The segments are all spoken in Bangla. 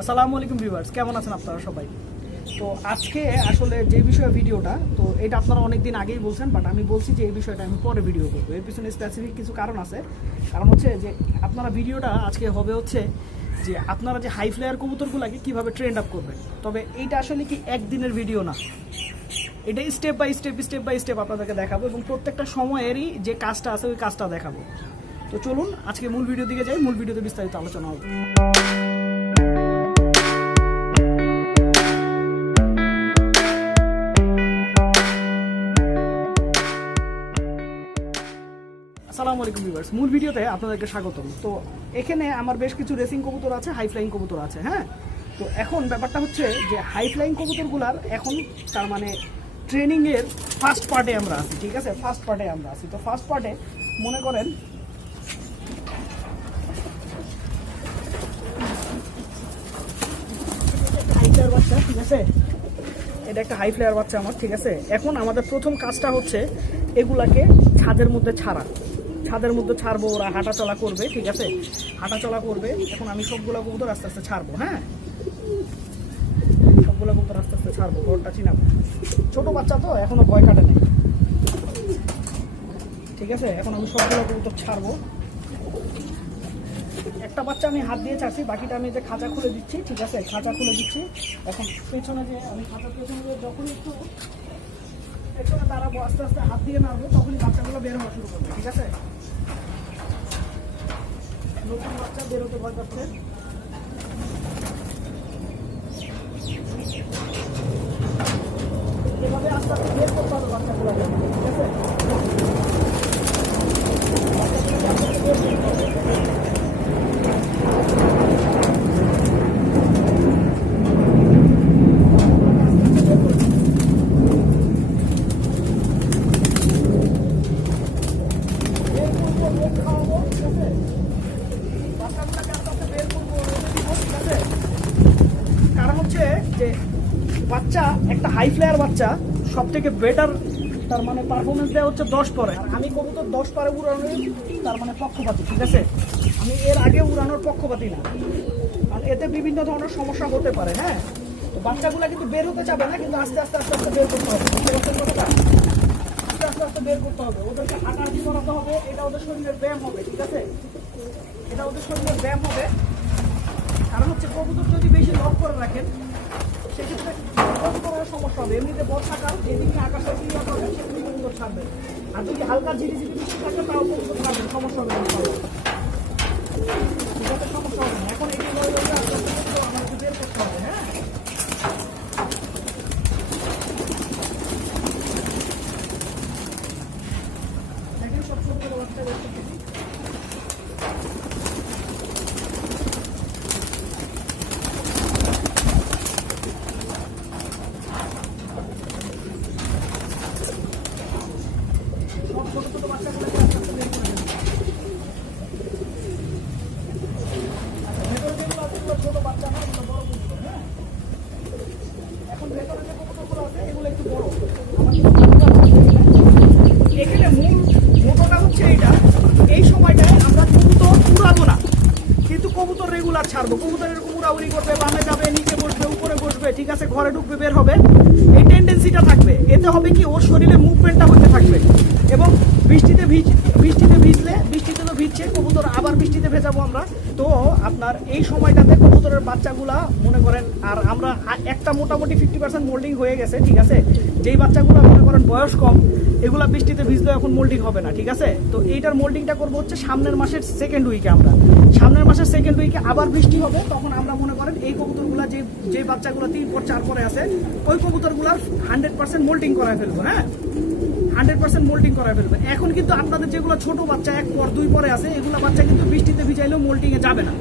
আসসালামু আলাইকুম ভিউয়ার্স, কেমন আছেন আপনারা সবাই? তো আজকে আসলে যে বিষয়ে ভিডিওটা, তো এটা আপনারা অনেক দিন আগেই বলছেন, বাট আমি বলছি যে এই বিষয়টা আমি পরে ভিডিও করবো। এর পিছনে স্পেসিফিক কিছু কারণ আছে। কারণ হচ্ছে যে আপনারা ভিডিওটা আজকে হবে হচ্ছে যে আপনারা যে হাই ফ্লায়ার কবুতরগুলোকে কীভাবে ট্রেন্ড আপ করবেন। তবে এইটা আসলে কি একদিনের ভিডিও না, এটা স্টেপ বাই স্টেপ আপনাদেরকে দেখাবো এবং প্রত্যেকটা সময়েরই যে কাজটা আছে ওই কাজটা দেখাবো। তো চলুন আজকে মূল ভিডিও দিকে যাই, মূল ভিডিওতে বিস্তারিত আলোচনা হবে। আসসালামু আলাইকুম ভিউয়ার্স, মূল ভিডিওতে আপনাদেরকে স্বাগতম। তো এখানে আমার বেশ কিছু রেসিং কবুতর আছে, হাই ফ্লাইং কবুতর আছে। হ্যাঁ, তো এখন ব্যাপারটা হচ্ছে যে হাই ফ্লাইং কবুতরগুলার এখন তার মানে ট্রেনিংয়ের ফার্স্ট পার্টে আমরা আছি, ঠিক আছে? ফার্স্ট পার্টে আমরা আছি। তো ফার্স্ট পার্টে মনে করেন হাই ফ্লায়ার বাচ্চা, ঠিক আছে? এটা একটা হাই ফ্লায়ার বাচ্চা আমার, ঠিক আছে? এখন আমাদের প্রথম কাজটা হচ্ছে এগুলাকে ছাদের মধ্যে ছাড়বো, ওরা হাঁটাচলা করবে, ঠিক আছে? হাঁটাচলা করবে। এখন আমি সবগুলো কবুতর আস্তে আস্তে ছাড়বো। হ্যাঁ, সবগুলো কবুতর আস্তে আস্তে ছাড়বো, ঘরটা চিনাবো। ছোট বাচ্চা তো এখনো ভয় কাটে নেই, ঠিক আছে? এখন আমি সবগুলো কবুতর ছাড়বো। একটা বাচ্চা আমি হাত দিয়ে ছাড়ছি, বাকিটা আমি যে খাঁচা খুলে দিচ্ছি, ঠিক আছে? খাঁচা খুলে দিচ্ছি। এখন পেছনে যে আমি খাঁচার পেছনে যে যখন একটু পেছনে দাঁড়াবো, আস্তে আস্তে হাত দিয়ে নাড়বো, তখনই বাচ্চাগুলো বের হওয়া শুরু করবে, ঠিক আছে? নতুন বাচ্চা বেরোতে ভয় পাচ্ছে। এভাবে আস্তে আস্তে বের করতে হবে বাচ্চাগুলোকে, ঠিক আছে? বাচ্চা একটা হাই ফ্লায়ার বাচ্চা সব থেকে বেটার তার মানে পারফরমেন্স দেওয়া হচ্ছে 10 পরে। আর আমি কবুতর 10 পরে উড়ানোর তার মানে পক্ষপাতী, ঠিক আছে? আমি এর আগে উড়ানোর পক্ষপাতী না, আর এতে বিভিন্ন ধরনের সমস্যা হতে পারে। হ্যাঁ, তো বাচ্চাগুলো কিন্তু বের হতে চাবে না, কিন্তু আস্তে আস্তে বের করতে হবে, আস্তে আস্তে বের করতে হবে। ওদেরকে হাঁটাহাঁটি করাতে হবে, এটা ওদের শরীরের ব্যায়াম হবে, ঠিক আছে? এটা ওদের শরীরের ব্যায়াম হবে। কারণ হচ্ছে কবুতর যদি বেশি লক করে রাখেন সেক্ষেত্রে করার সমস্যা হবে। এমনিতে বর্ষাকাল, যেদিকে আকাশে ক্লিয়ার হবে সেদিকে কবুতর ছাড়বে। আর যদি হালকা ঝিরিঝিরি বৃষ্টি থাকে তাও কবুতর ছাড়বে, সমস্যা হবে না, সমস্যা হবে না। এখন এটি আমাকে বের করতে হবে। হ্যাঁ, দেখেন সব ছোট ছোট বাচ্চা বের করতেছি। কবুতর রেগুলার ছাড়বো, কবুতর এরকম উড়াউড়ি করবে, বামে যাবে, নিচে বসবে, উপরে বসবে, ঠিক আছে? ঘরে ঢুকবে, বের হবে, এই টেন্ডেন্সিটা থাকবে। এতে হবে কি, ওর শরীরে মুভমেন্টটা হতে থাকবে। এবং বৃষ্টিতে ভিজলে, বৃষ্টিতে তো ভিজছে কবুতর, আবার বৃষ্টিতে ভেজাবো আমরা। তো আপনার এই সময়টাতে কবুতরের বাচ্চাগুলা মনে করেন, আর আমরা একটা মোটামুটি 50% মোল্ডিং হয়ে গেছে, ঠিক আছে? যেই বাচ্চাগুলো মনে করেন বয়স কম, এগুলা বৃষ্টিতে ভিজলে এখন মোল্ডিং হবে না, ঠিক আছে? তো এইটার মোল্ডিংটা করবো হচ্ছে সামনের মাসের সেকেন্ড উইকে। আমরা সামনের মাসের সেকেন্ড উইকে আবার বৃষ্টি হবে, তখন আমরা মনে করেন এই কবুতরগুলা যে বাচ্চাগুলো 3 পর 4 পরে আছে, ওই কবুতরগুলার 100% মোল্ডিং করায় ফেলবো। হ্যাঁ, 100% মোল্ডিং করায় ফেলবে। এখন কিন্তু আপনাদের যেগুলো ছোট বাচ্চা 1 পর 2 পরে আছে, এগুলো বাচ্চা কিন্তু বৃষ্টিতে ভিজাইলেও মোল্ডিংয়ে যাবে না,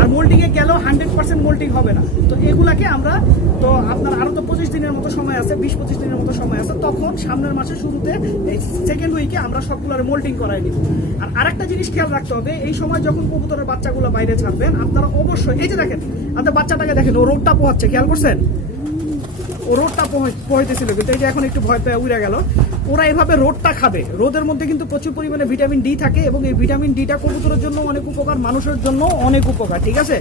আর মোল্ডিংয়ে গেলেও 100% মোল্ডিং হবে না। তো এগুলাকে আমরা, তো আপনার আরও তো 25 দিনের মতো সময় আছে, 20-25 দিনের মতো সময় আছে, তখন সামনের মাসের শুরুতে এই সেকেন্ড উইকে আমরা সবগুলোর মোল্ডিং করাই নিব। আর আরেকটা জিনিস খেয়াল রাখতে হবে, এই সময় যখন কবুতরের বাচ্চাগুলো বাইরে ছাড়বেন আপনারা অবশ্যই, এই যে দেখেন আপনার বাচ্চাটাকে দেখেন, ও রোদটা পোহাচ্ছে, খেয়াল করছেন? ও রোদটা পোহাইতেছিল, কিন্তু এই যে এখন একটু ভয় পেয়ে উড়ে গেল। ওরা এভাবে রোদটা খাবে। রোদের মধ্যে কিন্তু প্রচুর পরিমাণে ভিটামিন ডি থাকে এবং এই ভিটামিন ডিটা কবুতরের জন্য অনেক উপকার, মানুষের জন্য অনেক উপকার, ঠিক আছে?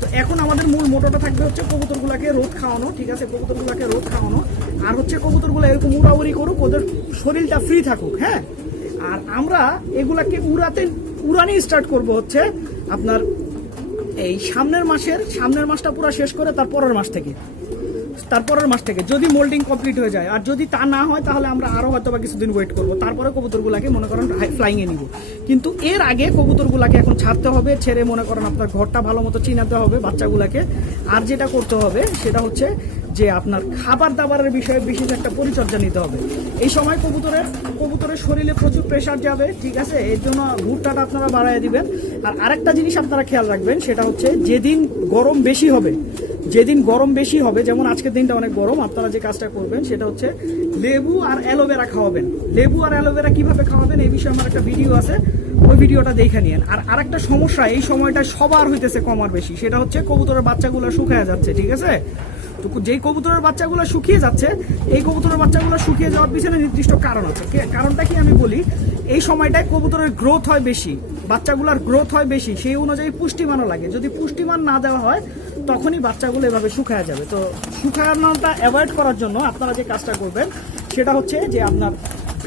তো এখন আমাদের মূল মোটোটা থাকবে হচ্ছে কবুতরগুলোকে রোদ খাওয়ানো, ঠিক আছে, কবুতরগুলোকে রোদ খাওয়ানো, আর হচ্ছে কবুতরগুলো এরকম উড়াউড়ি করুক, ওদের শরীরটা ফ্রি থাকুক, হ্যাঁ। আর আমরা এগুলাকে উড়ানি স্টার্ট করব হচ্ছে আপনার এই সামনের মাসটা পুরো শেষ করে তারপরের মাস থেকে যদি মোল্ডিং কমপ্লিট হয়ে যায়। আর যদি তা না হয় তাহলে আমরা আরও হয়তো বা কিছুদিন ওয়েট করবো, তারপরে কবুতরগুলাকে মনে করেন ফ্লাইংয়ে নিব। কিন্তু এর আগে কবুতরগুলাকে এখন ছাড়তে হবে, ছেড়ে মনে করেন আপনার ঘরটা ভালো মতো চিনাতে হবে বাচ্চাগুলাকে। আর যেটা করতে হবে সেটা হচ্ছে যে আপনার খাবার দাবারের বিষয়ে বিশেষ একটা পরিচর্যা নিতে হবে। এই সময় কবুতরের শরীরে প্রচুর প্রেশার যাবে, ঠিক আছে, এর জন্য ভুট্টাটা আপনারা বাড়ায় দিবেন। আর আরেকটা জিনিস আপনারা খেয়াল রাখবেন, সেটা হচ্ছে যেদিন গরম বেশি হবে, যেমন আজকের দিনটা অনেক গরম, আপনারা যে কাজটা করবেন সেটা হচ্ছে লেবু আর অ্যালোভেরা খাওয়াবেন। লেবু আর অ্যালোভেরা কিভাবে খাওয়াবেন এই বিষয়ে আমার একটা ভিডিও আছে, ওই ভিডিওটা দেখে নিয়েন। আর আরেকটা সমস্যা এই সময়টা সবার হইতেছে কম আর বেশি, সেটা হচ্ছে কবুতরের বাচ্চাগুলো শুকিয়ে যাচ্ছে, ঠিক আছে। তো যেই কবুতরের বাচ্চাগুলো শুকিয়ে যাচ্ছে, এই কবুতরের বাচ্চাগুলো শুকিয়ে যাওয়ার পিছনে নির্দিষ্ট কারণ আছে। কারণটা কি আমি বলি, এই সময়টায় কবুতরের গ্রোথ হয় বেশি, বাচ্চাগুলোর গ্রোথ হয় বেশি, সেই অনুযায়ী পুষ্টিমানও লাগে। যদি পুষ্টিমান না দেওয়া হয় তখনই বাচ্চাগুলো এভাবে শুকায় যাবে। তো শুকানোটা অ্যাভয়েড করার জন্য আপনারা যে কাজটা করবেন সেটা হচ্ছে যে আপনার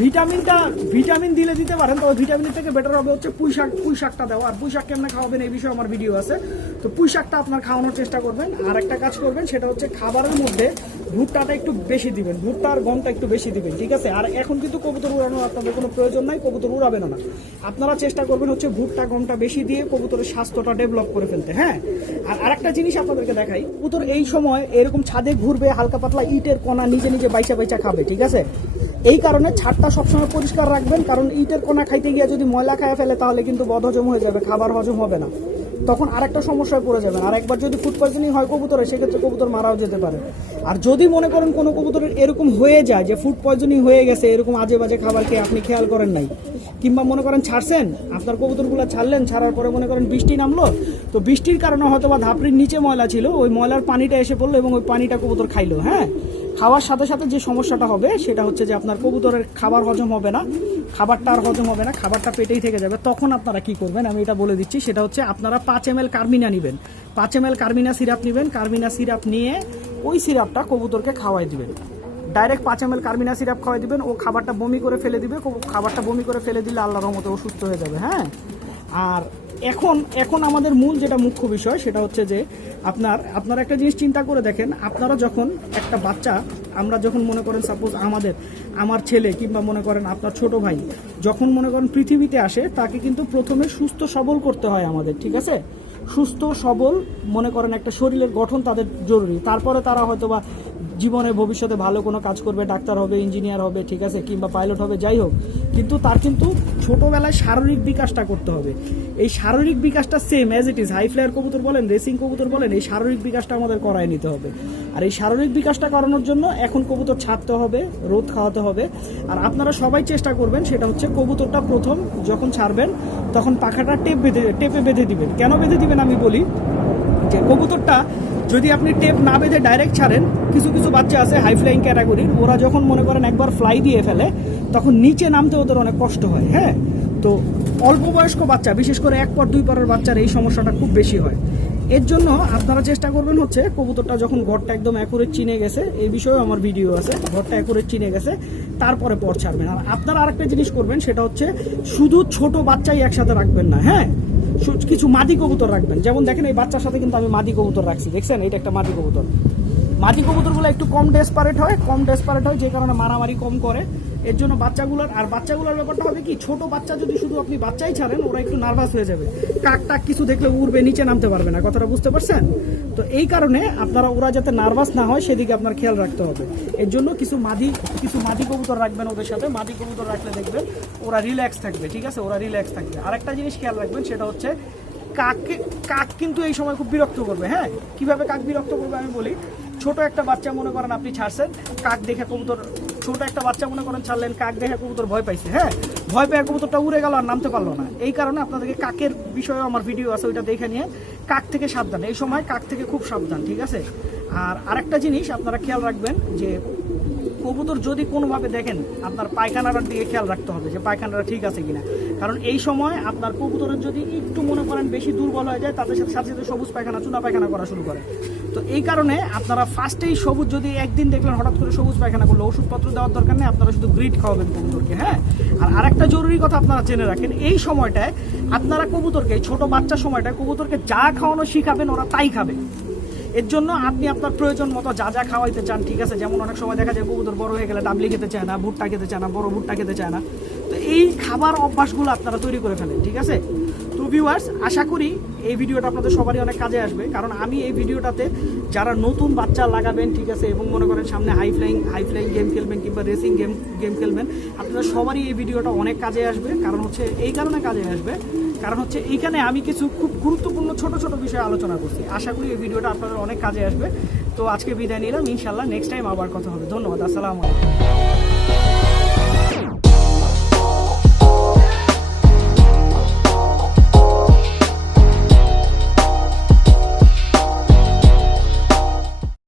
ভিটামিন দিতে পারেন, তবে ভিটামিনের থেকে বেটার হবে হচ্ছে পুঁই শাকটা দেওয়া। আর পুঁই শাক কেমনে খাওয়াবেন এই বিষয়ে আমার ভিডিও আছে, তো পুঁই শাকটা আপনার খাওয়ানোর চেষ্টা করবেন। আর একটা কাজ করবেন সেটা হচ্ছে খাবারের মধ্যে ভুট্টাটা একটু বেশি দিবেন, ভুট্টার গমটা একটু বেশি দিবেন, ঠিক আছে। আর এখন কিন্তু কবুতর উড়ানোর আপনাদের কোনো প্রয়োজন নাই, কবুতর উড়াবেন না, আপনারা চেষ্টা করবেন হচ্ছে ভুট্টা গমটা বেশি দিয়ে কবুতরের স্বাস্থ্যটা ডেভেলপ করে ফেলতে, হ্যাঁ। আর আরেকটা জিনিস আপনাদেরকে দেখাই, কবুতর এই সময় এরকম ছাদে ঘুরবে, হালকা পাতলা ইটের কণা নিজে বাইচা খাবে, ঠিক আছে। এই কারণে ছাদটা সবসময় পরিষ্কার রাখবেন, কারণ ইটের কোনা খাইতে গিয়ে যদি ময়লা খায় ফেলে তাহলে কিন্তু বদহজম হয়ে যাবে, খাবার হজম হবে না, তখন আরেকটা সমস্যায় পড়ে যাবেন। আর একবার যদি ফুড পয়জনিং হয় কবুতরে, সেক্ষেত্রে কবুতর মারাও যেতে পারে। আর যদি মনে করেন কোনো কবুতরের এরকম হয়ে যায় যে ফুড পয়জনিং হয়ে গেছে, এরকম আজে বাজে খাবার খেয়ে আপনি খেয়াল করেন নাই, কিংবা মনে করেন ছাড়ছেন, আপনার কবুতরগুলো ছাড়ার পরে মনে করেন বৃষ্টি নামলো, তো বৃষ্টির কারণে হয়তো বা ধাপড়ির নিচে ময়লা ছিল, ওই ময়লার পানিটা এসে পড়লো এবং ওই পানিটা কবুতর খাইলো, হ্যাঁ। খাওয়ার সাথে সাথে যে সমস্যাটা হবে সেটা হচ্ছে যে আপনার কবুতরের খাবার হজম হবে না, খাবারটা আর হজম হবে না, খাবারটা পেটেই থেকে যাবে। তখন আপনারা কি করবেন আমি এটা বলে দিচ্ছি, সেটা হচ্ছে আপনারা 5 ml কার্মিনা নেবেন, 5 ml কার্মিনা সিরাপ নেবেন। কার্মিনা সিরাপ নিয়ে ওই সিরাপটা কবুতরকে খাওয়াই দিবেন, ডাইরেক্ট 5 ml কার্মিনা সিরাপ খাওয়াই দিবেন। ও খাবারটা বমি করে ফেলে দিবে, খাবারটা বমি করে ফেলে দিলে আল্লাহর রহমতে ও সুস্থ হয়ে যাবে, হ্যাঁ। আর এখন আমাদের মূল যেটা মুখ্য বিষয় সেটা হচ্ছে যে আপনারা একটা জিনিস চিন্তা করে দেখেন, আপনারা যখন একটা বাচ্চা, আমরা যখন মনে করেন সাপোজ আমার ছেলে কিংবা মনে করেন আপনার ছোট ভাই যখন মনে করেন পৃথিবীতে আসে, তাকে কিন্তু প্রথমে সুস্থ সবল করতে হয় আমাদের, ঠিক আছে। সুস্থ সবল মনে করেন একটা শরীরের গঠন তাদের জরুরি, তারপরে তারা হয়তো বা জীবনে ভবিষ্যতে ভালো কোনো কাজ করবে, ডাক্তার হবে, ইঞ্জিনিয়ার হবে, ঠিক আছে, কিংবা পাইলট হবে, যাই হোক, কিন্তু তার কিন্তু ছোটবেলায় শারীরিক বিকাশটা করতে হবে। এই শারীরিক বিকাশটা same as it is, high flyer কবুতর বলেন, রেসিং কবুতর বলেন, এই শারীরিক বিকাশটা আমাদের করায় নিতে হবে। আর এই শারীরিক বিকাশটা করানোর জন্য এখন কবুতর ছাড়তে হবে, রোদ খাওয়াতে হবে। আর আপনারা সবাই চেষ্টা করবেন সেটা হচ্ছে কবুতরটা প্রথম যখন ছাড়বেন তখন পাখাটা টেপে বেঁধে দিবেন। কেন বেঁধে দিবেন আমি বলি, যে কবুতরটা যদি আপনি টেপ না বেঁধে ডাইরেক্ট ছাড়েন, কিছু বাচ্চা আছে হাই ফ্লাইং ক্যাটাগরির, ওরা যখন মনে করেন একবার ফ্লাই দিয়ে ফেলে তখন নিচে নামতে ওদের অনেক কষ্ট হয়, হ্যাঁ। তো অল্প বয়স্ক বাচ্চা, বিশেষ করে 1 পর 2 পরের বাচ্চার এই সমস্যাটা খুব বেশি হয়। এর জন্য আপনারা চেষ্টা করবেন হচ্ছে কবুতরটা যখন ঘরটা একদম অ্যাকুরেট চিনে গেছে, এই বিষয়েও আমার ভিডিও আছে, ঘরটা অ্যাকুরেট চিনে গেছে তারপরে পর ছাড়বেন। আর আপনারা আরেকটা জিনিস করবেন সেটা হচ্ছে শুধু ছোট বাচ্চাই একসাথে রাখবেন না, হ্যাঁ। কিছু মাদি কবুতর রাখবেন, যেমন দেখেন এই বাচ্চার সাথে কিন্তু আমি মাদি কবুতর রাখছি, দেখছেন, এটা একটা মাদি কবুতর। মাদি কবুতরগুলো একটু কম ডেসপারেট হয়, যে কারণে মারামারি কম করে, এর জন্য বাচ্চাগুলোর ব্যাপারটা হবে কি, ছোট বাচ্চা যদি শুধু আপনি বাচ্চাই ছাড়েন ওরা একটু নার্ভাস হয়ে যাবে, কাক কিছু দেখলে উড়বে, নিচে নামতে পারবে না, কথাটা বুঝতে পারছেন। তো এই কারণে আপনারা ওরা যাতে নার্ভাস না হয় সেদিকে আপনার খেয়াল রাখতে হবে। এর জন্য কিছু মাদি কবুতর রাখবেন ওদের সাথে, মাদি কবুতর রাখলে দেখবেন ওরা রিল্যাক্স থাকবে, ঠিক আছে, ওরা রিল্যাক্স থাকবে। আরেকটা জিনিস খেয়াল রাখবেন সেটা হচ্ছে কাক কিন্তু এই সময় খুব বিরক্ত করবে, হ্যাঁ। কিভাবে কাক বিরক্ত করবে আমি বলি, ছোট একটা বাচ্চা মনে করেন আপনি ছাড়ছেন, কাক দেখে কবুতর, ছোট একটা বাচ্চা মনে করেন ছাড়লেন, কাক দেখে কবুতর ভয় পাইছে, হ্যাঁ, ভয় পেয়ে কবুতরটা উড়ে গেল আর নামতে পারলো না। এই কারণে আপনাদেরকে কাকের বিষয়ে আমার ভিডিও আছে, ওইটা দেখে নিয়ে কাক থেকে সাবধান, এই সময় কাক থেকে খুব সাবধান, ঠিক আছে। আর আরেকটা জিনিস আপনারা খেয়াল রাখবেন যে কবুতর যদি কোনোভাবে দেখেন আপনার পায়খানাটার দিকে খেয়াল রাখতে হবে যে পায়খানাটা ঠিক আছে কিনা, কারণ এই সময় আপনার কবুতরের যদি একটু মনে করেন বেশি দুর্বল হয়ে যায় তাদের সাথে সাথে সবুজ পায়খানা চুনা পায়খানা করা শুরু করে। তো এই কারণে আপনারা ফার্স্টেই সবুজ যদি একদিন দেখলেন হঠাৎ করে সবুজ পায়খানা করলো, ওষুধপত্র দেওয়ার দরকার নেই, আপনারা শুধু গ্রিড খাওয়াবেন কবুতরকে। হ্যাঁ, আর আরেকটা জরুরি কথা আপনারা জেনে রাখেন, এই সময়টায় আপনারা কবুতরকে ছোট বাচ্চার সময়টায় কবুতরকে যা খাওয়ানো শিখাবেন ওরা তাই খাবে। এর জন্য আপনি আপনার প্রয়োজন মতো যা যা খাওয়াইতে চান, ঠিক আছে, যেমন অনেক সময় দেখা যায় কবুতর বড় হয়ে গেলে ডাবলি খেতে চায় না, ভুট্টা খেতে চায় না, বড় ভুট্টা খেতে চায় না। তো এই খাবার অভ্যাসগুলো আপনারা তৈরি করে ফেলেন, ঠিক আছে। তো ভিউয়ার্স, আশা করি এই ভিডিওটা আপনাদের সবারই অনেক কাজে আসবে, কারণ আমি এই ভিডিওটাতে যারা নতুন বাচ্চা লাগাবেন, ঠিক আছে, এবং মনে করেন সামনে হাই ফ্লাইং গেম খেলবেন কিংবা রেসিং গেম খেলবেন, আপনাদের সবারই এই ভিডিওটা অনেক কাজে আসবে। কারণ হচ্ছে এই কারণে কাজে আসবে, কারণ হচ্ছে এইখানে আমি কিছু খুব গুরুত্বপূর্ণ ছোট ছোট বিষয়ে আলোচনা করছি। আশা করি এই ভিডিওটা আপনাদের অনেক কাজে আসবে। তো আজকে বিদায় নিলাম, ইনশাল্লাহ নেক্সট টাইম আবার কথা হবে। ধন্যবাদ, আসসালামু আলাইকুম।